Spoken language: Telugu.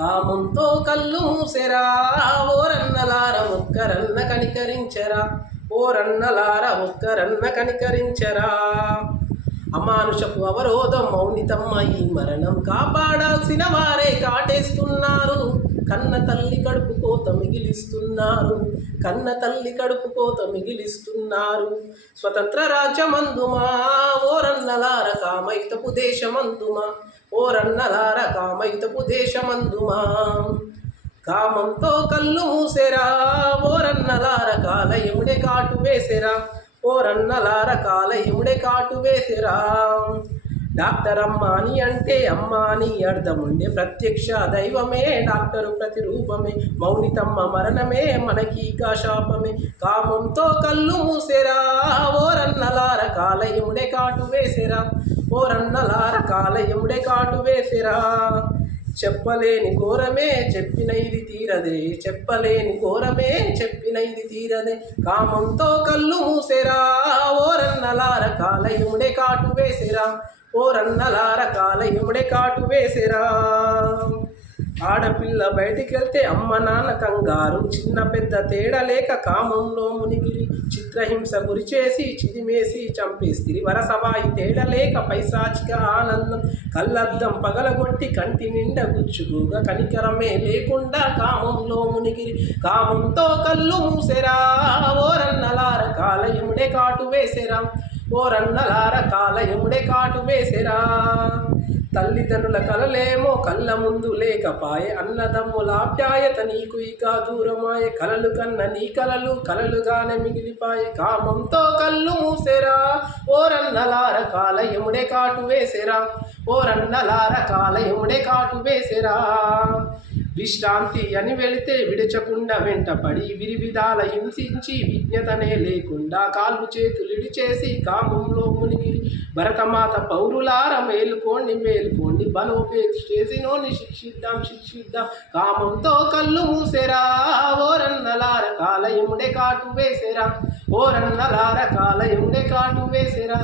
కామంతో కళ్ళు మూసెరా ఓరన్నలార ఒక్కరన్న కనికరించరా, ఓరన్నలార ఒక్కరన్న కనికరించరా. అమానుషపు అవరోధం మౌనితమ్మ ఈ మరణం, కాపాడాల్సిన వారే కాటేస్తున్నారు. కన్న తల్లి కడుపు కోత మిగిలిస్తున్నారు, కన్న తల్లి కడుపు కోత మిగిలిస్తున్నారు. స్వతంత్ర రాజ్యమందుమా ఓరన్నలార కామైతపు దేశమందుమా, ఓరన్నలార కామైతపు దేశమందుమా. కామంతో కళ్ళు మూసెరా ఓరన్నలార కాలయముడే కాటు వేసెరా, ఓరన్నలార కాలయముడే కాటు వేసెరా. డాక్టర్ అమ్మాని అంటే అమ్మాని అర్థముండే, ప్రత్యక్ష దైవమే డాక్టరు ప్రతిరూపమే. మౌనితమ్మ మరణమే మనకి శాపమే. కామంతో కళ్ళు మూసెరా ఓరన్నలార కాలయముడే కాటు వేసెరా, ఓరన్నలార కాలయముడే కాటు వేసెరా. చెప్పలేని ఘోరమే చెప్పిన ఇది తీరదే, చెప్పలేని ఘోరమే చెప్పిన ఇది తీరదే. కామంతో కళ్ళు మూసెరా ఓరన్నలార కాలయముడే కాటు వేసెరా, ఓరన్నలార కాలయముడే కాటు వేసెరా. ఆడపిల్ల బయటికెళ్తే అమ్మ నాన్న కంగారు, చిన్న పెద్ద తేడా లేక కామంలో మునిగిరి. చిత్రహింస గురి చేసి చిదిమేసి చంపేస్తిరి, వరసవాయి తేడా లేక పైశాచిక ఆనందం. కళ్ళద్దం పగలగొట్టి కంటి నిండా గుచ్చుగుగా, కనికరమే లేకుండా కామంలో మునిగిరి. కామంతో కళ్ళు మూసెరా ఓరన్నలార కాలయముడే కాటు వేసెరా, ఓరన్నలార కాలయముడే కాటు వేసెరా. తల్లిదండ్రుల కలలేమో కళ్ళ ముందు లేకపాయే, అన్నదమ్ముల ఆప్యాయత నీకు ఇక దూరమాయే. కలలు కన్న నీ కలలు కలలుగానే మిగిలిపాయే. కామంతో కళ్ళు మూసెరా ఓరన్నలార కాలయముడే కాటు వేసెరా, ఓరన్నలార కాలయముడే కాటు వేసెరా. విశ్రాంతి అని వెళితే విడచకుండా వెంటపడి, విరివిధాల హింసించి విజ్ఞతనే లేకుండా కాళ్ళు చేతులు ఇడిచేసి కామంలో మునిగిరి. భరతమాత పౌరులార మేలుకోండి మేలుకోండి, బలోపేతి చేసినోని శిక్షిద్దాం శిక్షిద్దాం. కామంతో కళ్ళు మూసెరా ఓరన్నలార కాలయముడే కాటు వేసెరా, ఓరన్నలార కాలయముడే కాటు వేసెరా.